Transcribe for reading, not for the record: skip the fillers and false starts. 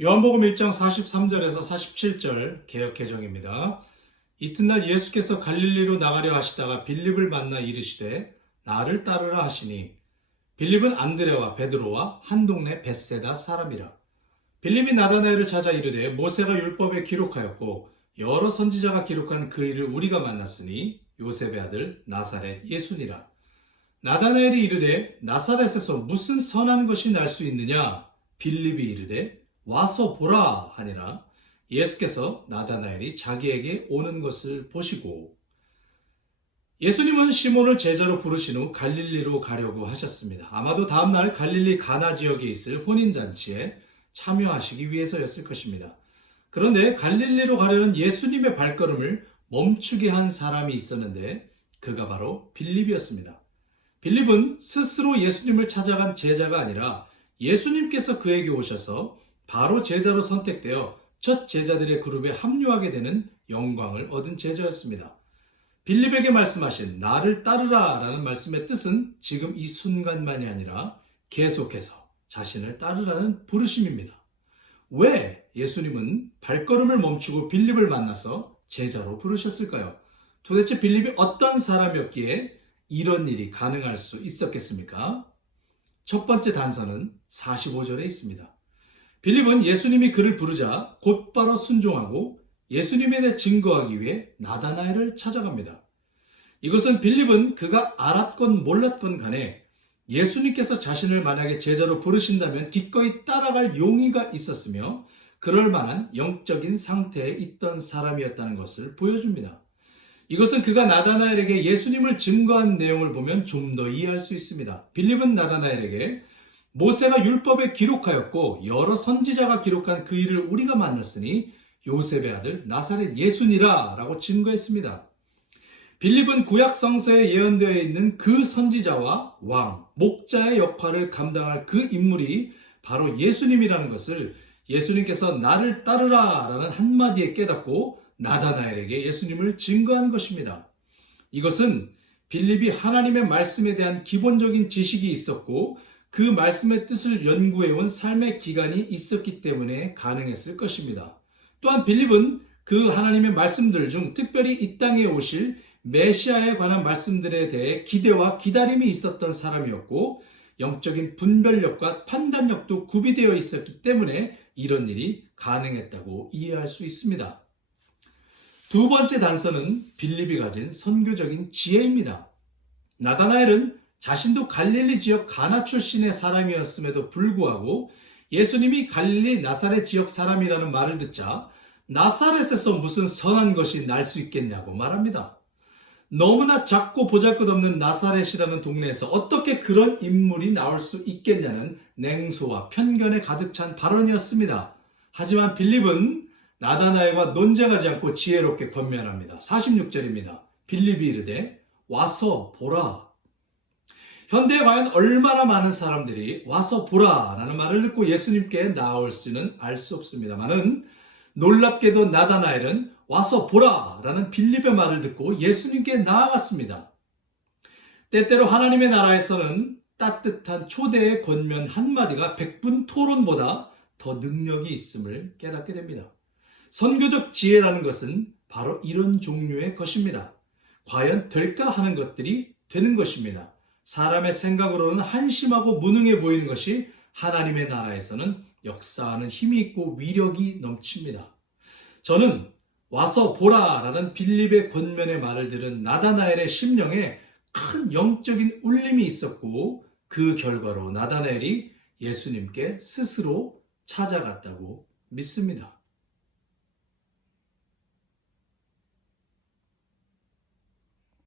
요한복음 1장 43절에서 47절 개역개정입니다. 이튿날 예수께서 갈릴리로 나가려 하시다가 빌립을 만나 이르시되 나를 따르라 하시니 빌립은 안드레와 베드로와 한 동네 벳세다 사람이라. 빌립이 나다나엘을 찾아 이르되 모세가 율법에 기록하였고 여러 선지자가 기록한 그 일을 우리가 만났으니 요셉의 아들 나사렛 예수니라. 나다나엘이 이르되 나사렛에서 무슨 선한 것이 날 수 있느냐? 빌립이 이르되 와서 보라 하니라. 예수께서 나다나엘이 자기에게 오는 것을 보시고 예수님은 시몬을 제자로 부르신 후 갈릴리로 가려고 하셨습니다. 아마도 다음날 갈릴리 가나 지역에 있을 혼인잔치에 참여하시기 위해서였을 것입니다. 그런데 갈릴리로 가려는 예수님의 발걸음을 멈추게 한 사람이 있었는데 그가 바로 빌립이었습니다. 빌립은 스스로 예수님을 찾아간 제자가 아니라 예수님께서 그에게 오셔서 바로 제자로 선택되어 첫 제자들의 그룹에 합류하게 되는 영광을 얻은 제자였습니다. 빌립에게 말씀하신 나를 따르라 라는 말씀의 뜻은 지금 이 순간만이 아니라 계속해서 자신을 따르라는 부르심입니다. 왜 예수님은 발걸음을 멈추고 빌립을 만나서 제자로 부르셨을까요? 도대체 빌립이 어떤 사람이었기에 이런 일이 가능할 수 있었겠습니까? 첫 번째 단서는 45절에 있습니다. 빌립은 예수님이 그를 부르자 곧바로 순종하고 예수님에 대해 증거하기 위해 나다나엘을 찾아갑니다. 이것은 빌립은 그가 알았건 몰랐건 간에 예수님께서 자신을 만약에 제자로 부르신다면 기꺼이 따라갈 용의가 있었으며 그럴 만한 영적인 상태에 있던 사람이었다는 것을 보여줍니다. 이것은 그가 나다나엘에게 예수님을 증거한 내용을 보면 좀 더 이해할 수 있습니다. 빌립은 나다나엘에게 모세가 율법에 기록하였고 여러 선지자가 기록한 그 일을 우리가 만났으니 요셉의 아들 나사렛 예수니라 라고 증거했습니다. 빌립은 구약 성서에 예언되어 있는 그 선지자와 왕, 목자의 역할을 감당할 그 인물이 바로 예수님이라는 것을 예수님께서 나를 따르라 라는 한마디에 깨닫고 나다나엘에게 예수님을 증거한 것입니다. 이것은 빌립이 하나님의 말씀에 대한 기본적인 지식이 있었고 그 말씀의 뜻을 연구해온 삶의 기간이 있었기 때문에 가능했을 것입니다. 또한 빌립은 그 하나님의 말씀들 중 특별히 이 땅에 오실 메시아에 관한 말씀들에 대해 기대와 기다림이 있었던 사람이었고 영적인 분별력과 판단력도 구비되어 있었기 때문에 이런 일이 가능했다고 이해할 수 있습니다. 두 번째 단서는 빌립이 가진 선교적인 지혜입니다. 나다나엘은 자신도 갈릴리 지역 가나 출신의 사람이었음에도 불구하고 예수님이 갈릴리 나사렛 지역 사람이라는 말을 듣자 나사렛에서 무슨 선한 것이 날 수 있겠냐고 말합니다. 너무나 작고 보잘것없는 나사렛이라는 동네에서 어떻게 그런 인물이 나올 수 있겠냐는 냉소와 편견에 가득 찬 발언이었습니다. 하지만 빌립은 나다나엘과 논쟁하지 않고 지혜롭게 권면합니다. 46절입니다. 빌립이 이르되 와서 보라. 현대에 과연 얼마나 많은 사람들이 와서 보라 라는 말을 듣고 예수님께 나올 수는 알 수 없습니다만은 놀랍게도 나다나엘은 와서 보라 라는 빌립의 말을 듣고 예수님께 나아갔습니다. 때때로 하나님의 나라에서는 따뜻한 초대의 권면 한마디가 100분 토론보다 더 능력이 있음을 깨닫게 됩니다. 선교적 지혜라는 것은 바로 이런 종류의 것입니다. 과연 될까 하는 것들이 되는 것입니다. 사람의 생각으로는 한심하고 무능해 보이는 것이 하나님의 나라에서는 역사하는 힘이 있고 위력이 넘칩니다. 저는 와서 보라 라는 빌립의 권면의 말을 들은 나다나엘의 심령에 큰 영적인 울림이 있었고 그 결과로 나다나엘이 예수님께 스스로 찾아갔다고 믿습니다.